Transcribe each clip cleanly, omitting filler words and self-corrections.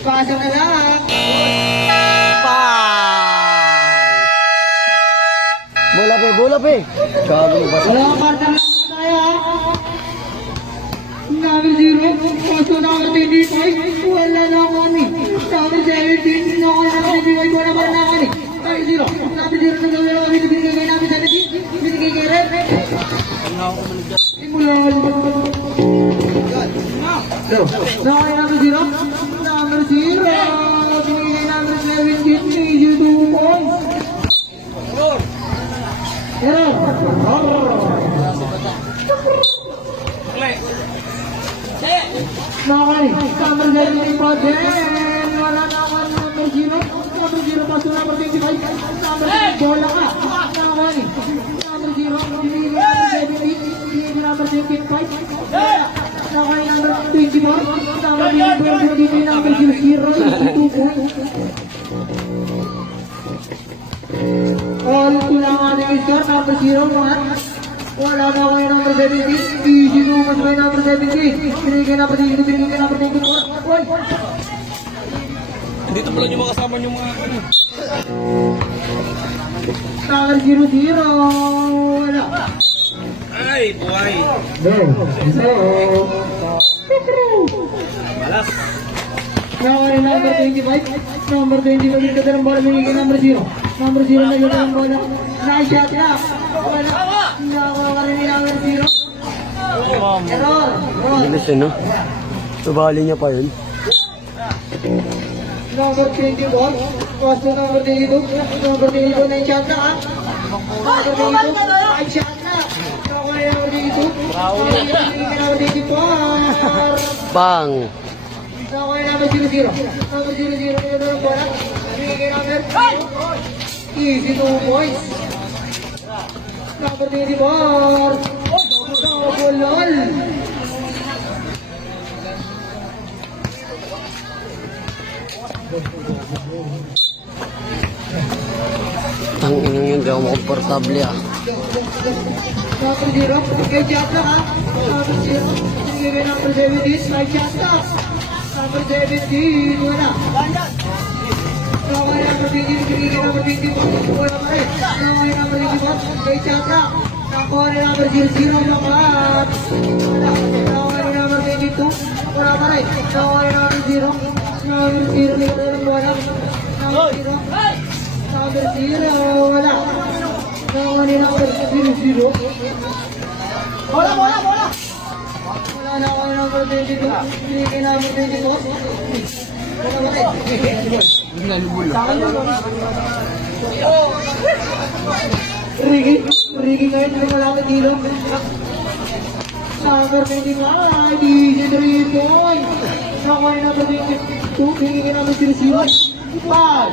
Pasok na lang. Bola pe. Gago ba? Wala kang partner lang po tayo ha. Number 0, paso number 25, wala na ako ni. Number 17, ako na ako ni, wala pa na ako ni. Number 0 na gawin ako, binigay kay number 17, binigay kay Red. Simula. Nakay number 0, number 0, binigay kay number 17, easy 2 points. Nakay, number 17 pa din. Wala na ako number 0. Number 0 paso number 25. Number 0, bola ka. Nakay, number 0, binigay number 17, binigay number 25. Nakay, number 24. Number 0, binigay number 0, 2 points. All ko lang ating score, number 0, mga. Wala na kayo number 17, easy to mas may number 17. Binigay number 22, binigay number 24. Uy! Dito pala yung mga kasama yung mga ano. Number 00, wala. Ay, buhay. Malas. Nakakari number 25. Number 25, yung kadalang bola, binigay number 0. Number 0 na yung kadalang bola. Nice shot na. Wala. Nakakari ni number 0. Error. Bilis yun, no? Subali niya pa yun. Number 24. Pass to number 22. Number 22 na yung shot na ha. Number 22. Nice shot na. Nakakari number 22. Binigay number 24. Bang! Nakakaya number 00. Number 00 na yun ang bola. Binigay number 0. Easy 2 points. Number 24. Double lol. Tanginang yun, di ako makomportable ah. Number 0. Kay Jata ha. Number 0. Binigay number 17. Kay Jata. Number 17. Wala. Nakakaya number 20. Binigay number 24. Wala pa rin. Nakakaya number 24. Kay Jata. Nakakaya number 00. Lakat. Nakakaya number 22. Wala pa rin. Nakakaya number 0. Number 0. Ligat na ng bola. Number 0. Number 0. Wala. Nakakaya number 00. Bola! Wala na ako number 22. Binigay number 24. Wala ba rin? Ricky ngayon may malapit dilo. Number 25, easy 3 points. Nakakaya number 22, binigay number 00. 5.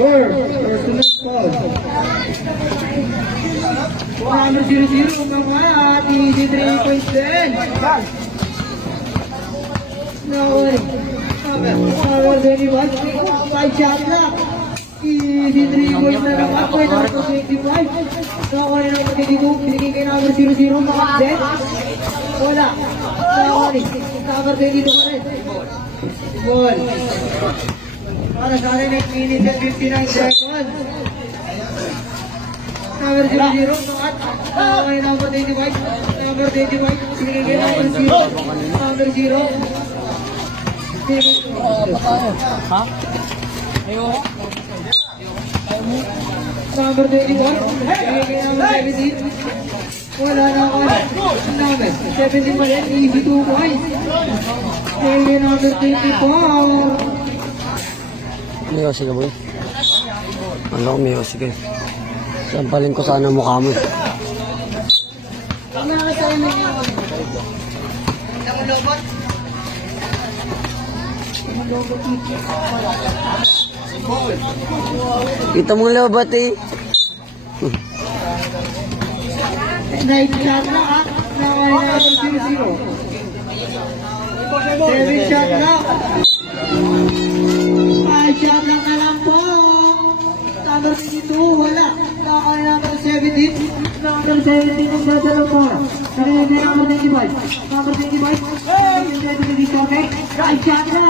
Personal foul. Number 00, mga easy 3 points din. Number 21, 5 shot na. Easy 3 points na naman. Number 25. Nakakaya number 22, binigay kay number 00, mga din. Wala. Nakakaya number 22 pa rin. Ball. Para sa akin, 8 minutes and 59 seconds. Number 00, makat. Nakakay number 25. Number 25, binigay kay number 0. Number 0. Ha? Ayaw. Number 21, binigay kay number 17. Wala na ako. Number 17 pa rin, easy 2 points. Binigay kay number 24. Miyossi ka boy? Ano ko miyossi ka? Sampalin ko sana mukha mo. Kita mo lobat eh. Night shot na ha. Nakawala na ng 0-0. 7 shot na. 5 shot lang na lang po. Number 22, wala. Nakawala ng 17. Number 17 ang dadalo po. Nakawala number 25. Number 25. Right shot na.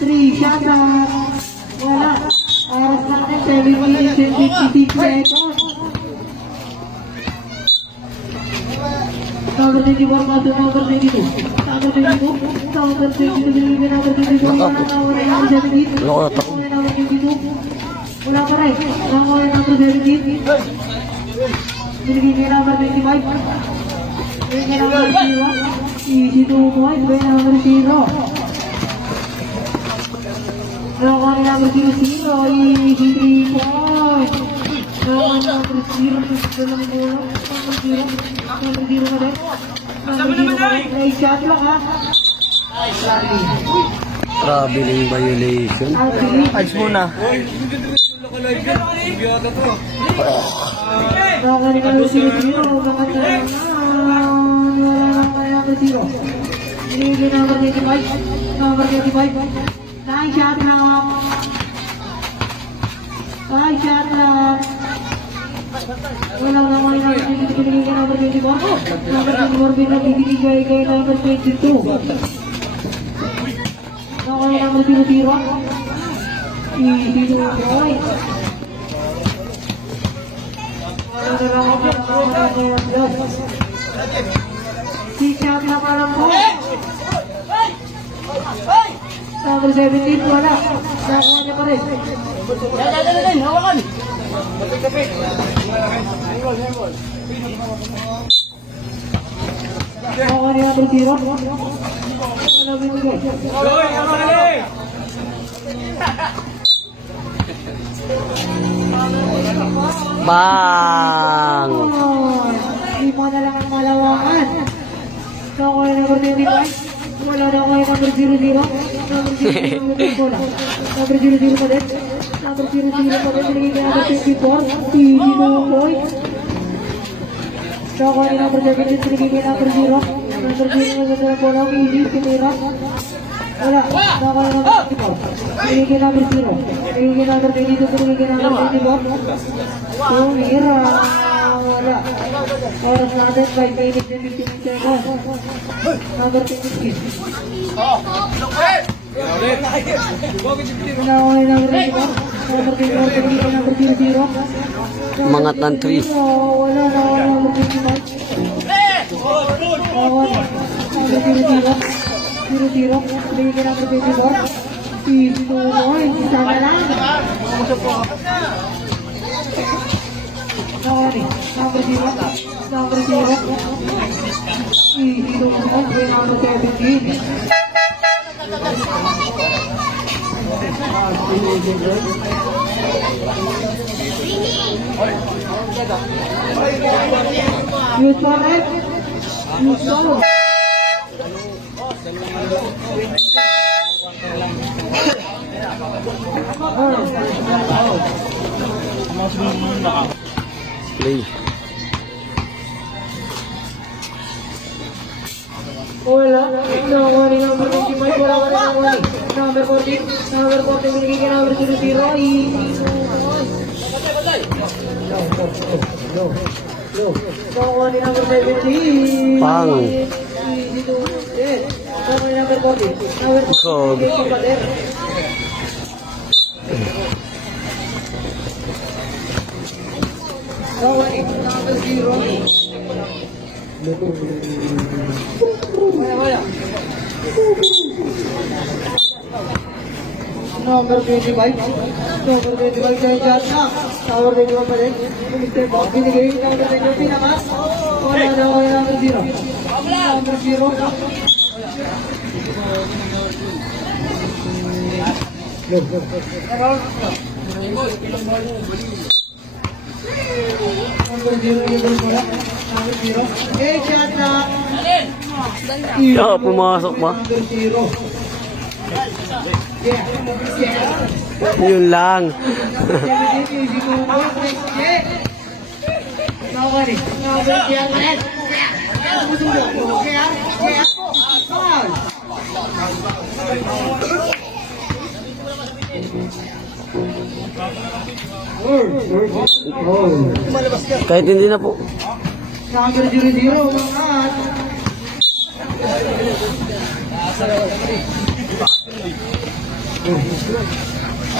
3 shot na. Wala. Oras natin 17 seconds. Number 21 masuk number 22. Number 22. Number 22 binigyan number 22. Number 17. Loko na Number 22. Wala pa rin. Number 17. Binigyan number 25. Binigyan number 0. Easy 2 points. Binigyan number 0. Number 0. Easy 3 points. Number 0. Dalang bola. Number 0 na rin. Number 0 na rin. Ay, shot lang ha. Ay, sorry. Traveling violation. Ads muna. Number 0. Number 0. Binigyan number 25. Number 25. Nice shot lang. Nice shot lang. Walang naman yung binigyan number 24. Number 24 binibigay kay number 22. Nakaya number 0-0. Easy 2 points. Wala na lang ako. Si shot na parang po. Number 17, wala. Nakuha niya pa rin. Hawakan! Nakuha niya number 0. Wala binigay. Bang! Lima na lang ang malawangan. Nakuha niya number 25. Wala na ako yung number 0-0. Number 0-0 wala. Number 0-0 pa din. Number 0-0 pa din. Binigay ka number 24. Easy 2 points. Nakuha niya number 17. Binigay ka number 0. Number 0 na sa bola. Easy. Sinira. Wala. Nakuha niya number 24. Binigay ka number 0. Binigay ka number 22. Binigay ka number 24. Sinira. Wala. Oras natin 5 minutes and 15 seconds. Number 26. Nakuha number 24. Number 24. Number 00. Mangat ng 3. Wala na number 25. Number 00. 00. Bigyan number 24. Easy 2 points. Isa na lang. Number 0. Number 0. Easy 2 points. Number 17. Use one right. Use one. Play. Wala. Nakuha ni number 25. Wala ka rin nakuha ni number 14. Number 14 binigay ka number 00. Nakuha ni number 17. Pang. Easy to hit. Nakuha ni number 14. Number 14 Kog. binigay ka pa din. Nakuha ni number 0. Number 25. Number 25 kaya dyan na. Number 25 pa rin. Mr. Bob binigay. Number 25 pinaka. Wala na ako yung number 0. Number 0. Number 0 yung wala. Number 0. Eh, shot na. Yeah, pumasok ba? Number 0. Yeah. Yeah. Yun lang. Kahit hindi na po. Number 00, umangat.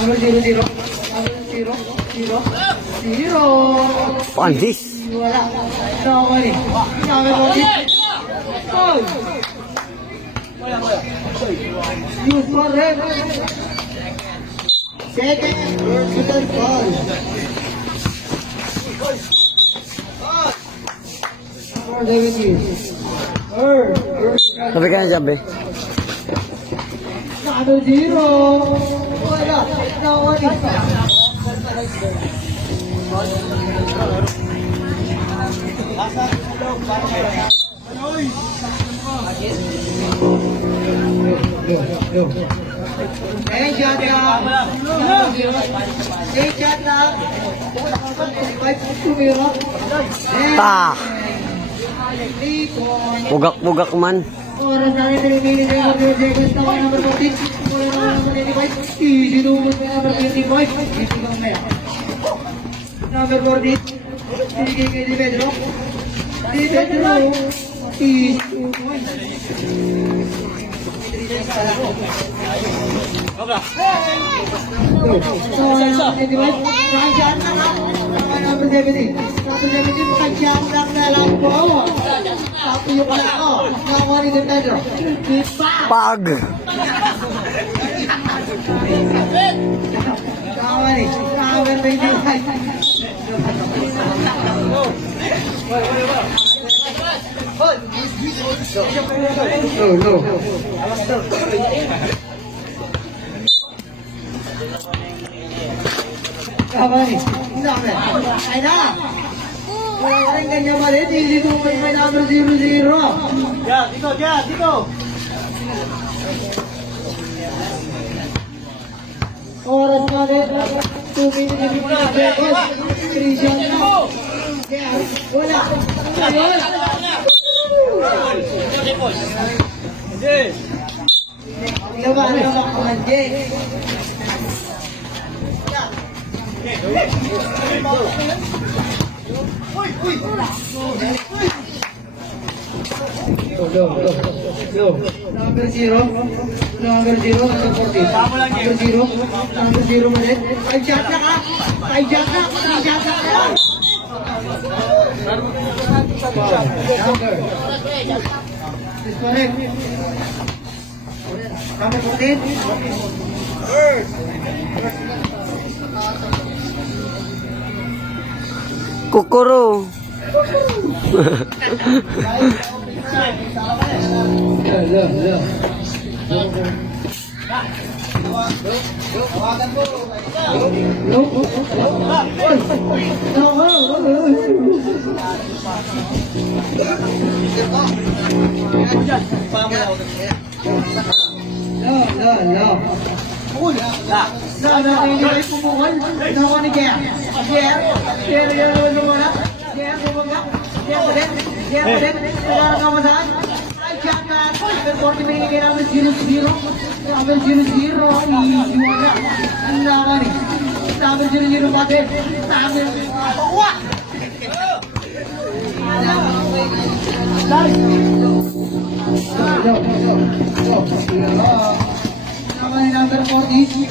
Number 00, number 0. Pandis. Wala. Nakakali. Number 40. Foul. Use for red. Second, vertical foul. Number 17. Sabi ka na sabi. Number 0. Wala. Nakakali. Hey, shot lang. Hey, shot lang. 5-2. Ta! 3 points. Pugak-pugak man. Oras na rin 3 minutes and 40 seconds. Tawag number 14. Wala na number 25. Easy lumot na number 25. Easy lang maya. Number 14. Sige kay Di Pedro. Di Pedro. Easy 2 points. Number 17. Number 17. Pagsyam lang na lang po. Tapo yung pala ko. Nakawa ni Di Pedro. Pag! Nakawa ni. Nakawa ni Di Pedro. No. Kabani, dami. Ay na. Wala rin ganyan mali. Easy to win by number 00. Yeah, dito. Oras na rin. 2 minutes and 15 seconds. 3 shots na. Yeah, wala. Ayun. Laban na mga Jake. Number 0, number 0, number 14. Number 0 ulit. 5 shot na ka. 5 shot na. 3 shot na ka. Number. Disconnect. Number 14. Kukuro.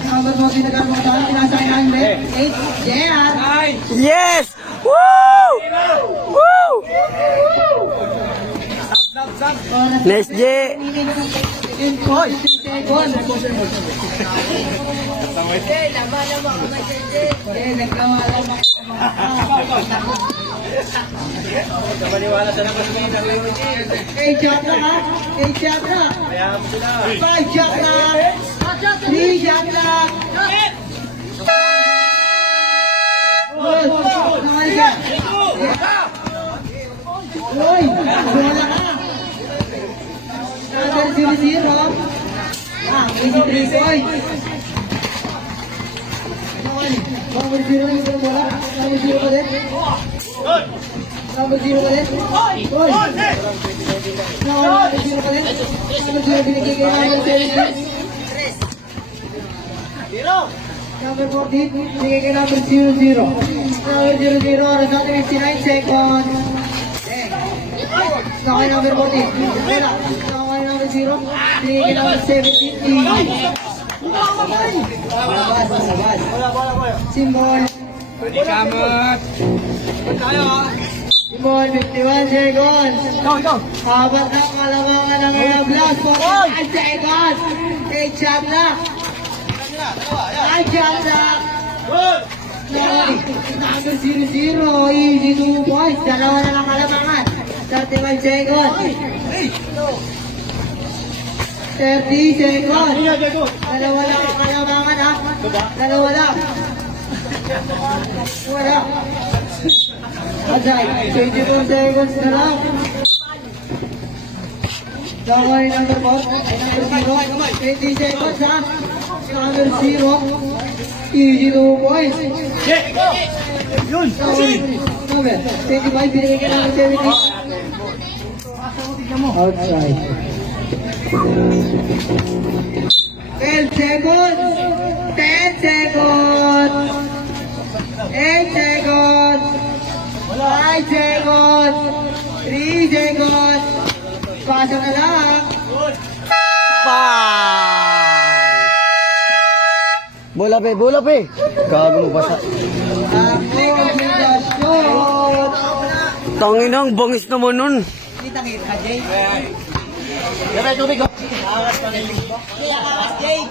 Number 40 na gamit tayo, pinasay na hindi. 8, yeah! Yes! Woo! Woo! Nice, J! Eight shot na ha? 8 shot na! 5 shot na! 3 shot na! Nakali ka! Uy! Wala ka! Number 00 Easy 3 points. Number 0 yung bola. Number 0 pa din. Number 0 pa din. Goal. Number 0 pa din. Number 0 binigay kay number 17. Number 14, binigay kay number 00. Number 00, oras natin 59 seconds. Nakay number 14. Wala. Nakay number 0. Binigay kay number 17. Labas. Symbol. Symbol, 51 seconds. Habat na kalamangan ng mga blast. 45 seconds. 8 shot na. 5 shot na. Number 00. Easy 2 points. Dalawa na lang kalamangan. 35 seconds. 30 seconds. Dalawa lang ang kalamangan ha. Dalawa lang. Wala. Azay, 24 seconds na lang. Dalawa rin number 4. Number 0. 20 seconds ha. Number 0. Easy 2 points. Number 25. Binigay ka number 70. Outside. 12 seconds. 10 seconds. 8 seconds. 5 seconds. 3 seconds. Pasa na lang. Bola pe. Gago mo basa. Ako ang shot. Tanginang bangis naman nun. Kita-kita, Jay.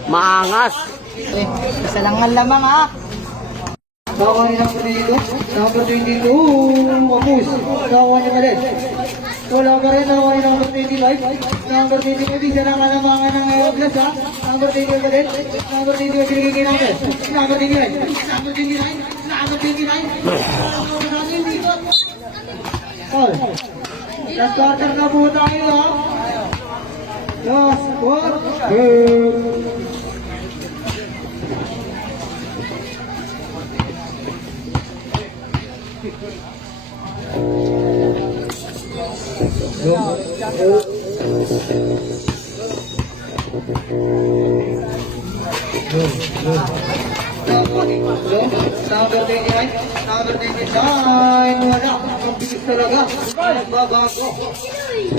Maangas. Isa lang ang lamang ha. Nakuha ni number 22. Number 22. Kapus. Nakuha ni Malet. Wala pa rin. Nakuha ni number 25. Number 25. Isa lang kalamangan ng Eoglas ha. Number 25 Malet. Number 25. Binigay kay number. Number 29. Number 29. Number 29. Oh. Last quarter na po tayo ha. Last quarter. Number 29, number 29, wala, ang bilis talaga, nagbabago,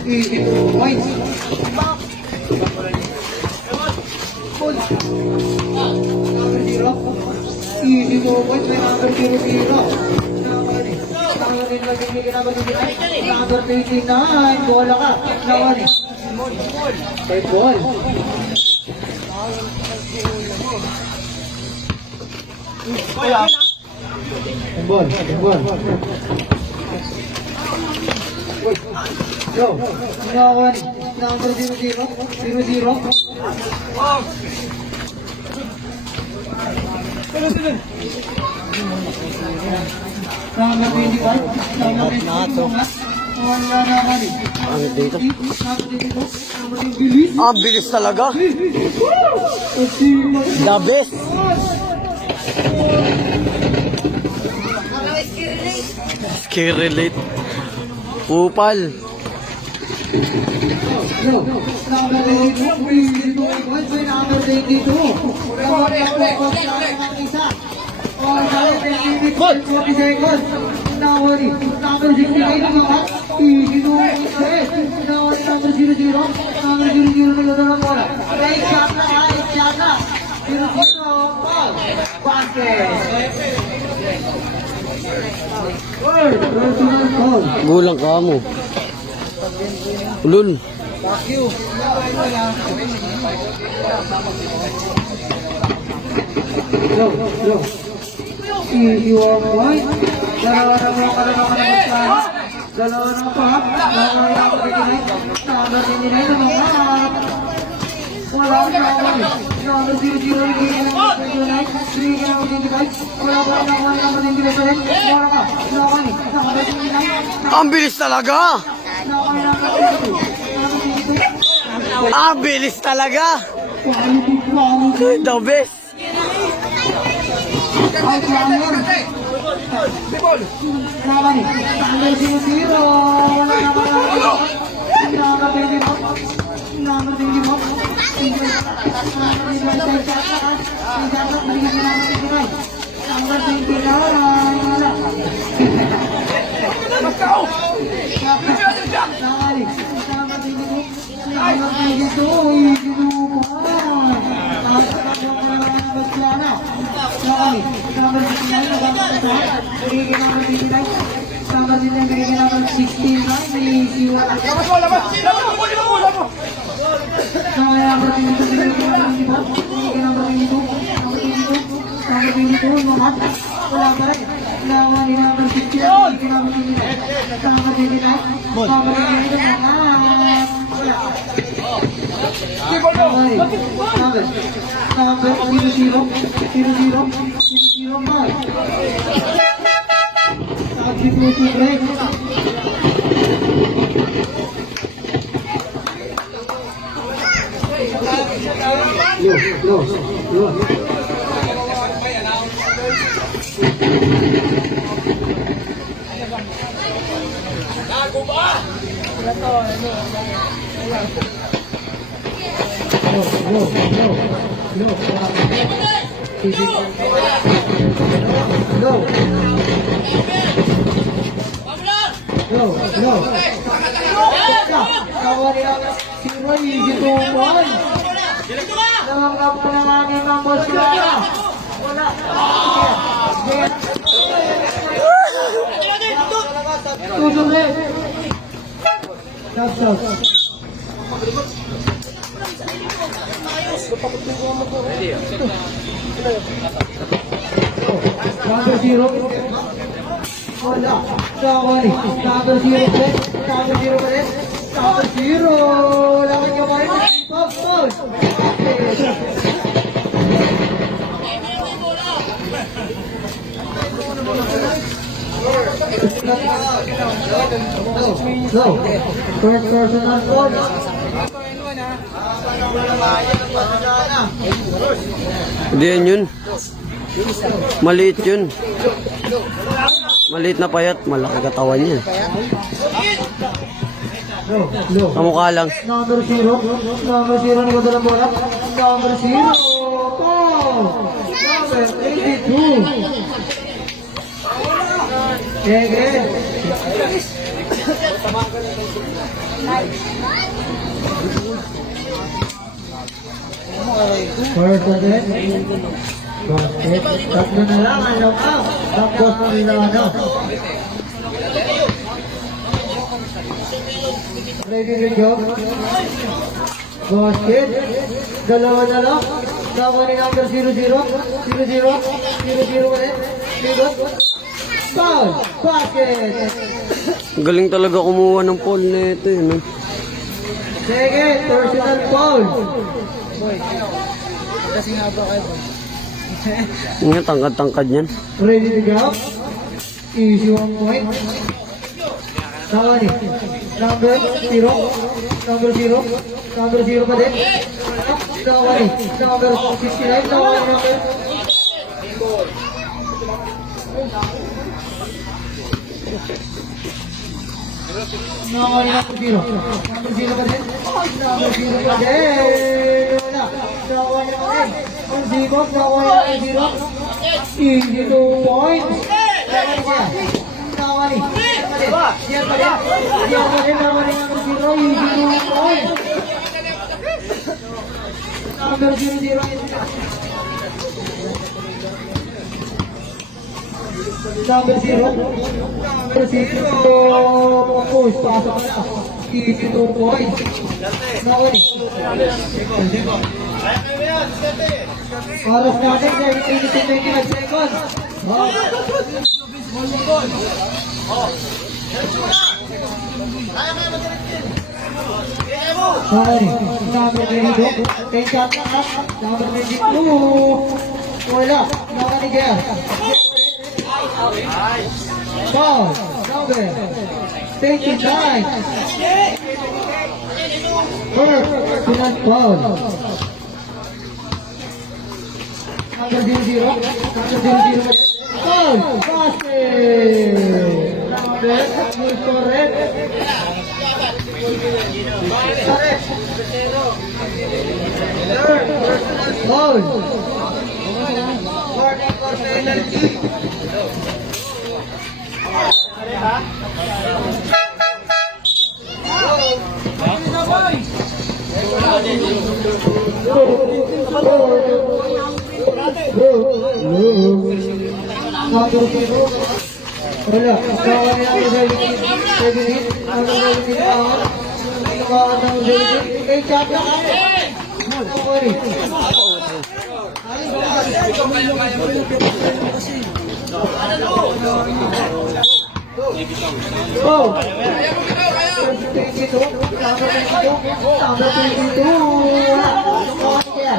easy 2 points. Number 0, easy 2 points, may number 0-0. Number 29, bola ka, nawari. Third ball. Ball. Go. Nawari. Number 0-0. 0-0. Number 25. Number 25. Wala na kali. Ano dito? Number 22. Bilis. Ah, bilis talaga. The best. Scary relate. Upal. Number 22. Number 22. Number 40 seconds. Nawari. Number 68 naman. Easy to set. Nawari number 00. Number 00 na ng bola. Right shot na. Right shot na. 0-0. Ball. Basket. Personal foul. Gulang ka mo. Ulul. Go. Easy 1 point. Dalawa na mo ka naman ng sana. Dalawa na pa. Number 29 naman ka. Wala ka naman. Number 00 nagiging number 29. 3 ka naman 25. Wala pa naman number 29 pa rin. Wala ka. Nakani. Number 29. Ang bilis talaga. Nakani number 22. Number 22. Ang bilis talaga! The best! Laban eh. Number 0-0. Wala na ba number 24. Number 24. Number 29. Wala. Wala pa rin. Lawan ni number 60. Number 0. Wala. Number 0 pa rin. Number 0. Laban niyo pa rin. Foul. No. First personal foul. Hindi yun. Maliit yun. Maliit na payat, malaki katawan niya. Kamukha lang. Number 0. Number 0 ni Kodalang bola. Number 0. Foul. Number 82. Again. First again. Basket. Tatlo na lang ang lock-out. Tapos na nila ano. Ready to go. Basket. Dalawa na lang. Tama ni number 0-0. 0-0 ulit. Ligot. Foul. Basket. Galing talaga kumuha ng foul na ito yun. Second. Personal foul. Nga, tangkad-tangkad yan. Ready to go. Easy 1 point. Tama ni. Number 0. Number 0 pa din. Tama ni. Number 69. Tama ni number. Tama ni number 0. Number 0 pa din. Number 0 pa din. Wala. Tama ni number 1. Ang zibot. Tama ni number 0. Easy 2 points. Tama ni siya. Tama ni. Siya pa din. Tama ni number 0. Easy 2 points. Number 0-0. Number 0. Number 0. Push. Pasok na. Easy 2 points. Tama ni. Oras natin. 29 seconds. Sorry, number 22. Kay Chaka, number 22. Wala, nakaniga. Foul, number 29. Pinag foul. Number 0-0. Number 0-0. Foul. Basket. Correct. Foul. Warning for penalty. Wala. Kawan niya ang 17. Ang 17 kawan. Kawan ng 17. Kay Chapla ka. Okay. Oh. 22. Number 22. Kawan niya.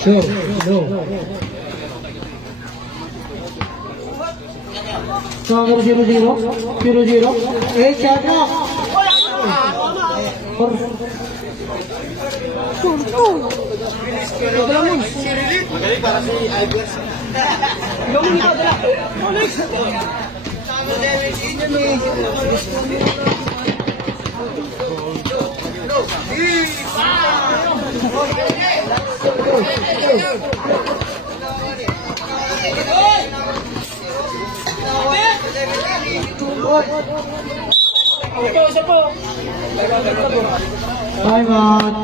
Sure, no. Number 0-0. Shot na. Magaling para si Ivers. Time out.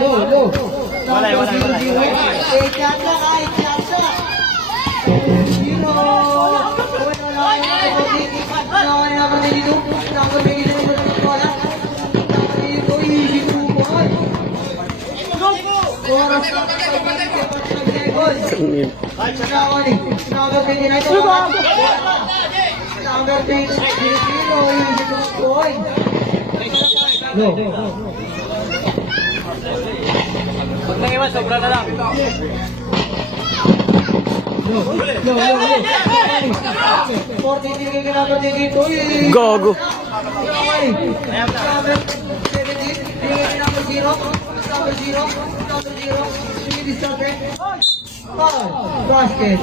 Go. Wala. Pag naiwan, sobra na lang. Gago. Basket.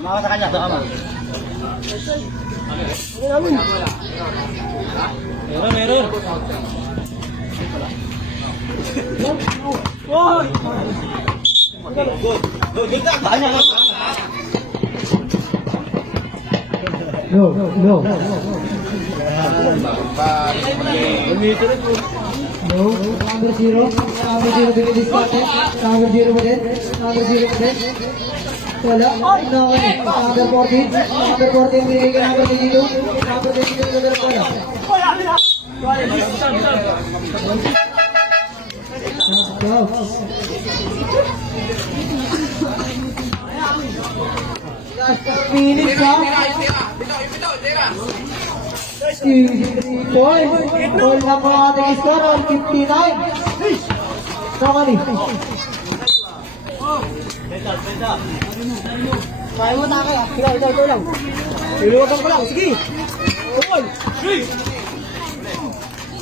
Mga sa kanya, doon ka man. Meron. Oy! Good na. Kanya lang. No. No, number 0 binili natin. Number 0 ba din? Wala. No, number 14. Number 14 binili ka number 22. Number 22 wala. Go. Last minute ka. 3 points. All na po ating score on 59. Nakali. Kaya mo na kaya. Ikaw lang. Iluwagan ko lang. Sige. Tuloy.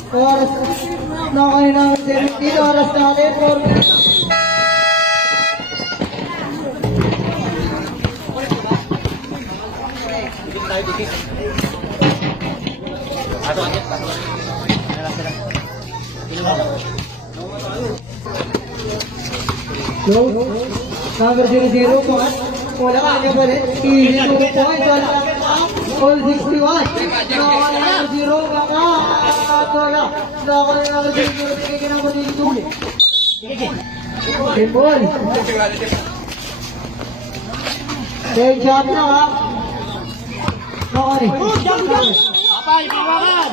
Oras. Nakali na 17. Oras natin. 4 minutes. Go. Number 0-0 po. Wala ka niya pa rin. Easy 2 points. Wala ka. All 61. Nakuha ni number 0. Baka. Wala. Nakuha ni number 0. Bigay kay number 22. Simple. Ten shot na ha. Nakuha ni. Apay, pawakan!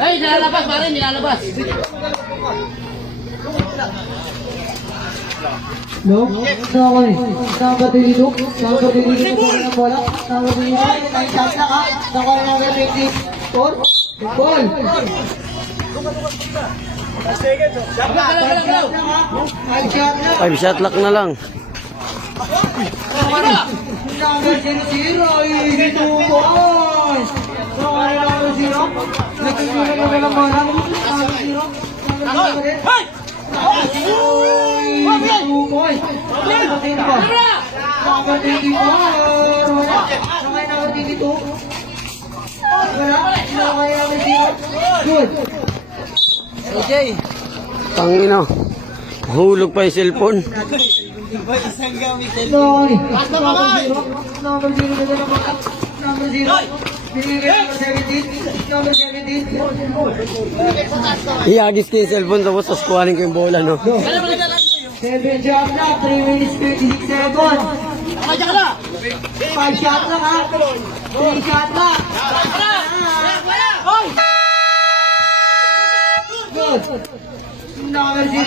Ay, nilalabas, pare, nilalabas. No? Nakuha ni. Number 22. Number 22 po ng bola. Number 22. Ten shot na ha. Nakuha ni number 24. Simple. Five shot na. 5 shot lock na lang. Number 00, easy to boys. Number 0. Nagkikita ka ng bola. Number 0. Number 0. Easy to boys. Number 24. Wala. Nakay number 22. Wala. Nakay number 0. Good. AJ! Tangina. Hulog pa yung cellphone. Isang gamit. Noy. Number 0 na lang ako. Number 0. Binigay number 17. Number 17. Iagis ko yung cellphone tapos kuhanin ko yung bola, no? 7 shot na. 3 minutes 26 seconds. Kamadya ka na! 5 shot na ha. 3 shot na. Good. Number 00.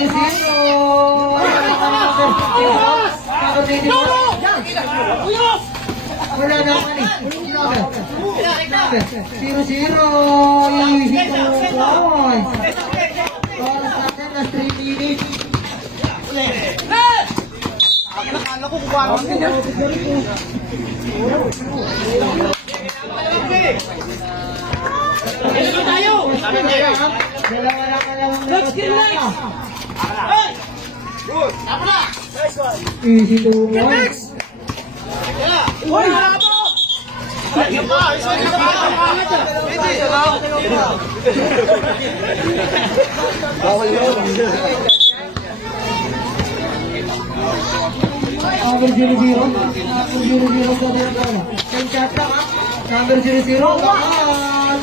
Number 24. Wala na ako ni. Number 00. Easy to boy. Oras natin na 3 minutes. Nakala ko kukuha ko. Tayo! Dalawa na kalawang na. Easy to boy. Number 00. Number 00 sa dalawa. Ten shot lang ha. Number 00.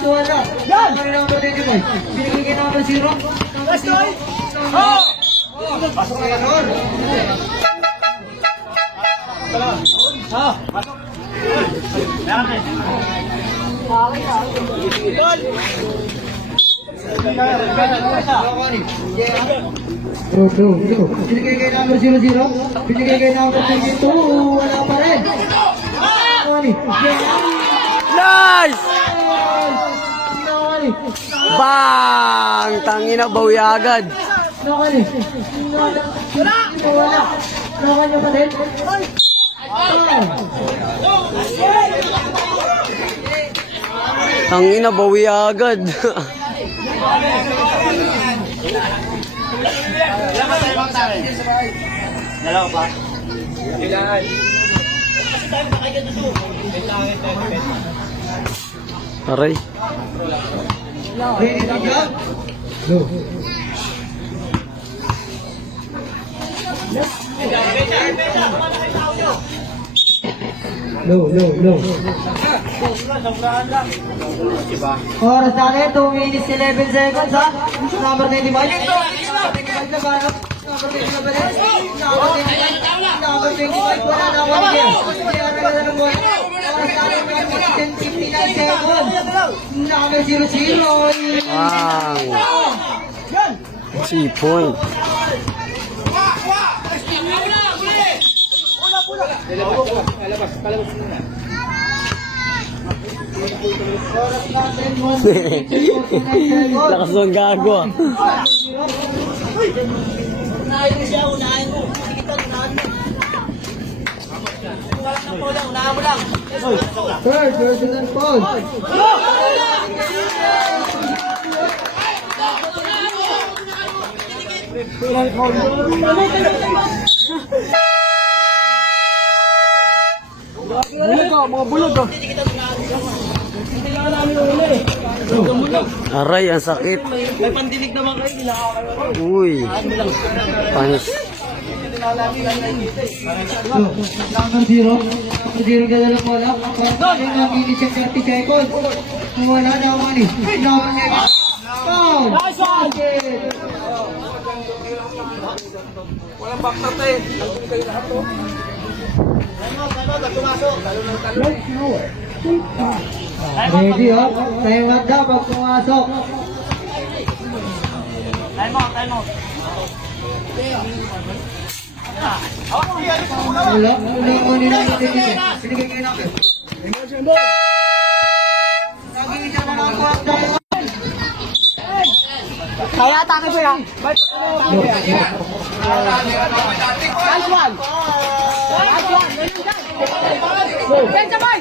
Tuwa na. Number 25. Binigay kay number 0. Number 0. Pasok na yan. Bro. Binigay kay number 00. Binigay kay number 22. Wala pa rin. Nice! Bang! Tangina, bawi agad. Wala. Nakanya pa rin. Tangina, bawi agad. Dalawa pa. Aray. Ready to go? Go. No. Oras natin, 2 minutes 11 seconds ha. Number 25. Number 25 na ba? Number 25 ba rin? Number 25. Wala na ako niya. Kaya na ng bola. Oras natin, 59 seconds. Number 00. Bang! 3 point. Oras natin, 1 minute 49 seconds. Lakas ng gago ah. Unahin mo siya, unahin mo. Unahan mo lang. Third, personal foul. Aray, ang sakit. May pandinig naman kayo. Uy. Panis. Number 0 ka lang wala. Parang yung mini check 30 seconds. Wala na ako ni. Foul! Walang bakta tayo. Ready ha? Tayo ganda pag pumasok. Time out, time out. Wala ko nila binigay kayo namin. Nag-iisa na lang ako ang tayo. Kaya atake ko yan. Last one. Ben sabay.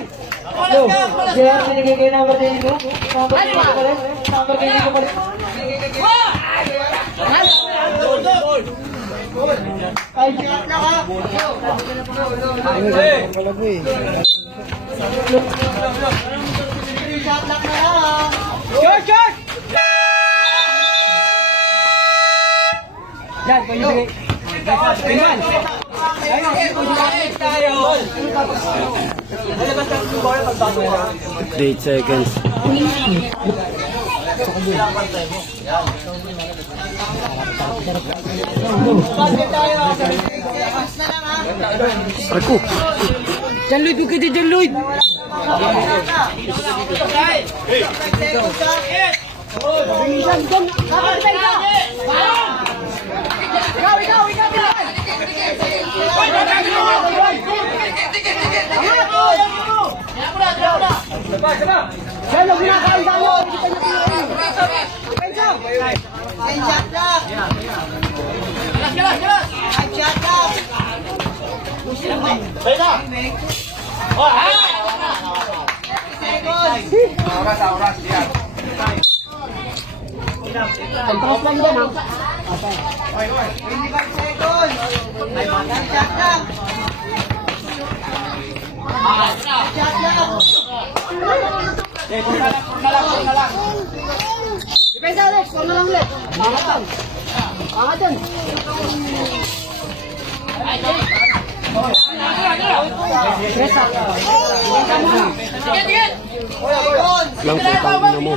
Kaya binigay kayo number 10 ko. Number 10 ko pala. Number 10 ko pala. Ay, shot na ka! Shot lang na lang! Short, short. Yan, pwede bigay. Tingnan. Tayo. 8 seconds. Ako. Jan Lloyd, huwag ka dyan, Jan Lloyd. Ay, shot lang! Ay, shot lang! Pagpapos lang dyan, ha? 25 seconds! Ay, shot lang! Shot lang! Depensa ulit, kung na lang ulit. Pangat yan. Pangat yan. Lang putang ina mo.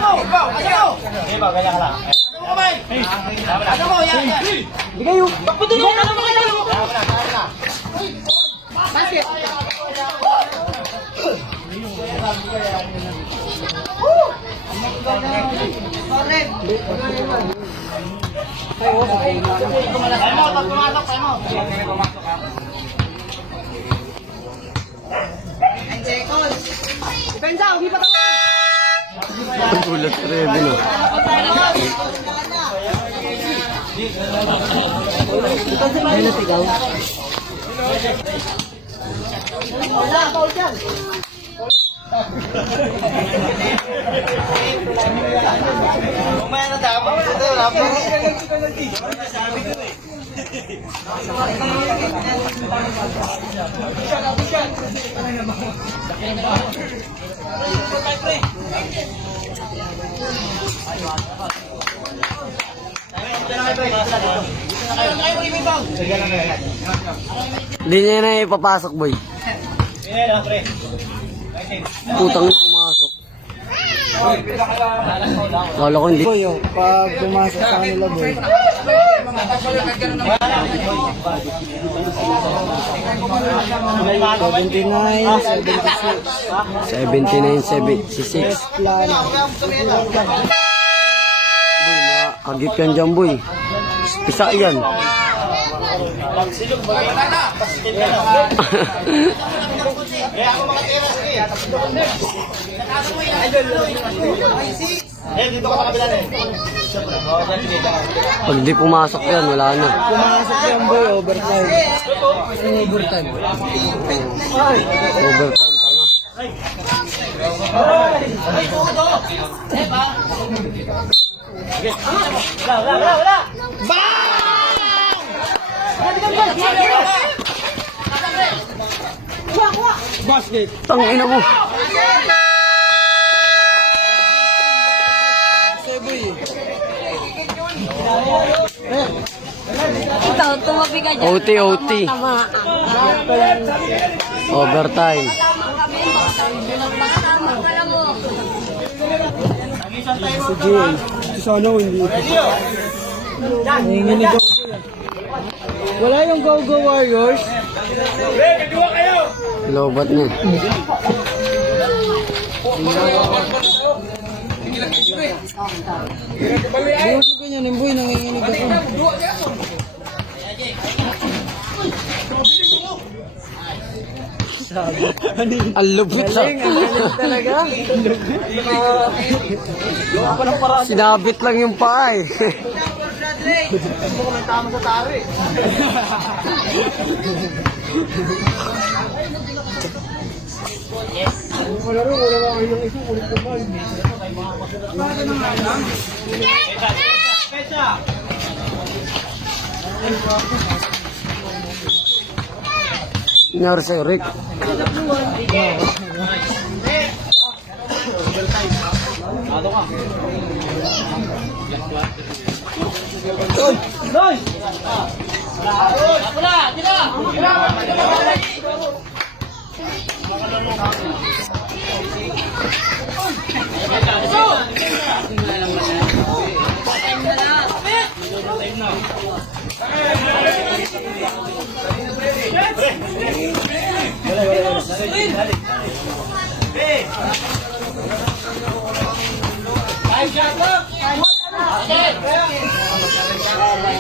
Bigay yung. Pagpatuloy na naman kayo. Basket. Depensa, hindi pa tayo. Gulat Rebe na. Hindi niya na ipapasok, boy. Putang ina pumasok. Lalo ko hindi. Boy, pag pumasok sa kanila, boy. 79-76. Boy, agip yan dyan, boy. Isa yan. Pag di pumasok yan, wala na. Pumasok yan, boy, overtime. Overtime. Overtime, tanga. Basket. Tangina mo. Boy. Tang tumabi ka dyan. OT, OT. Overtime. Wala yung Go-Go Warriors. Lobat na. Bukas ko ganyan, yung boy, nanginginig ako. Ang lupit sa... Talaga? Sinabit lang yung paa eh. Tama sa tari. Wala lang yung isang ulit naman. Nangyari sa'yo, Rick.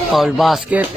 Foul basket.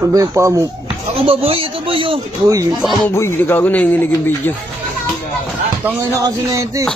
Ano ba yung paa mo? Ako ba boy? Ito boy yung. Uy, yung paa mo boy. Gago na hinilig yung video. Tangay na kasi na ito eh.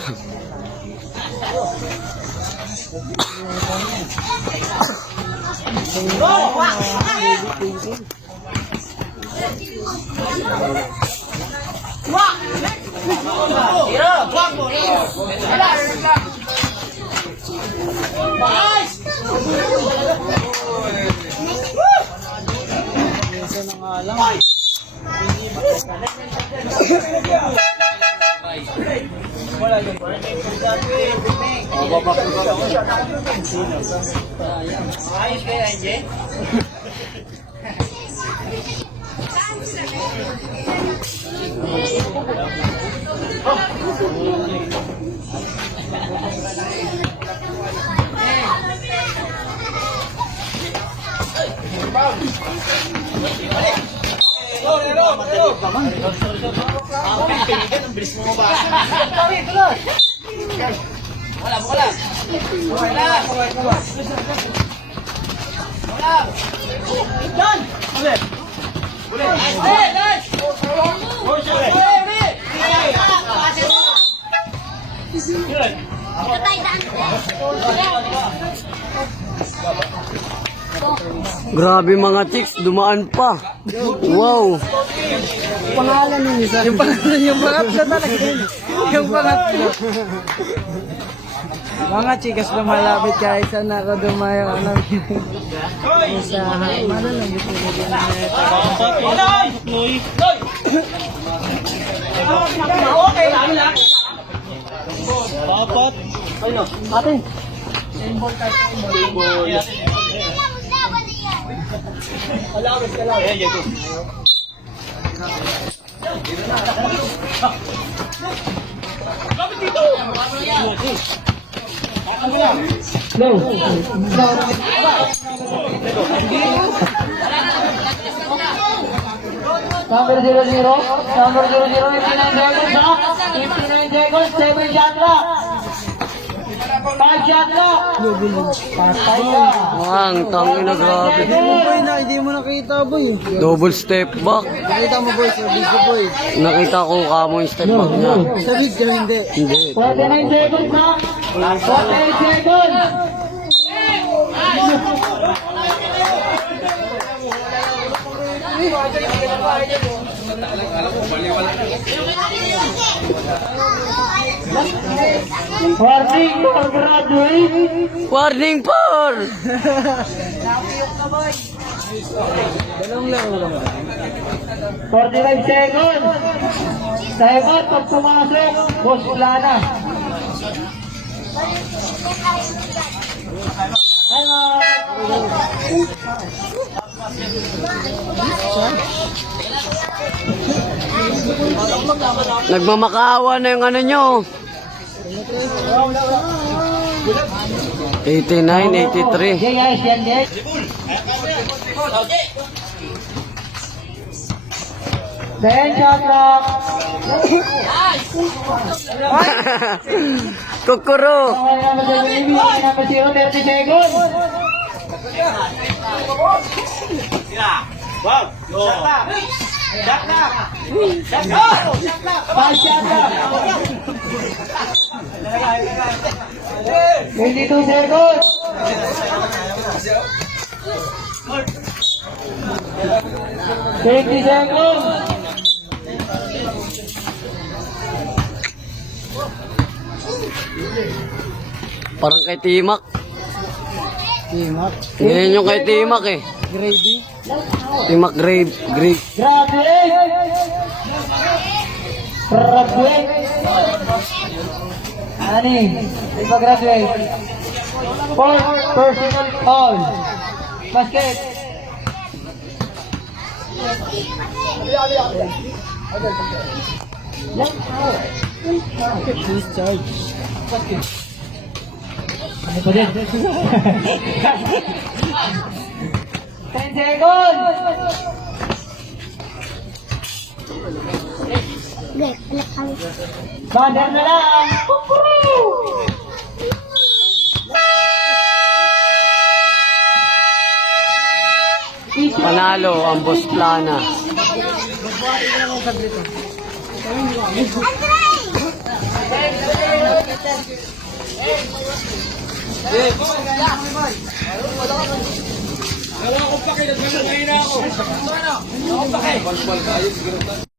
Grabe mga chicks, dumaan pa. Wow. Pangalan ng isa. Yung pangalan, yung pangatlo talaga. Yung pangatlo. Mga chikas lumalapit kahit saan nakadumayo ang sa mana lang ito dapat atin Number 00, number 00, 59 seconds, ha? 59 seconds, 7 shot na. 5 shot na. Patay ka. Ang tangin na grabe. Boy na, hindi mo nakita boy. Double step back. Nakita mo boy, sa video boy. Nakita ko kamo yung step back niya. Sa video hindi. Hindi. 49 seconds na. 48 seconds. Warning for graduate. Warning for! 45 seconds. Timer pag pumasok. Boss, wala na. Nagmamakaawa na yung ano nyo. 89, 83. Okay guys, yan guys. Then shot clock. Kukuro. Okay naman sa baby. Okay naman 30 seconds. Five shot clock. 22 seconds. 20 seconds. Parang kay Timak. Timak. Ngayon yung kay Timak eh. Grady. Timak grade. Graduate. Graduate. Ani, ipa-graduate. Fourth personal foul. Basket. Discharge. Ano pa din? 10 seconds! Bander na lang! Panalo ang Boss Plana. Wala akong pake, nagmamahina ako. Wala akong pake.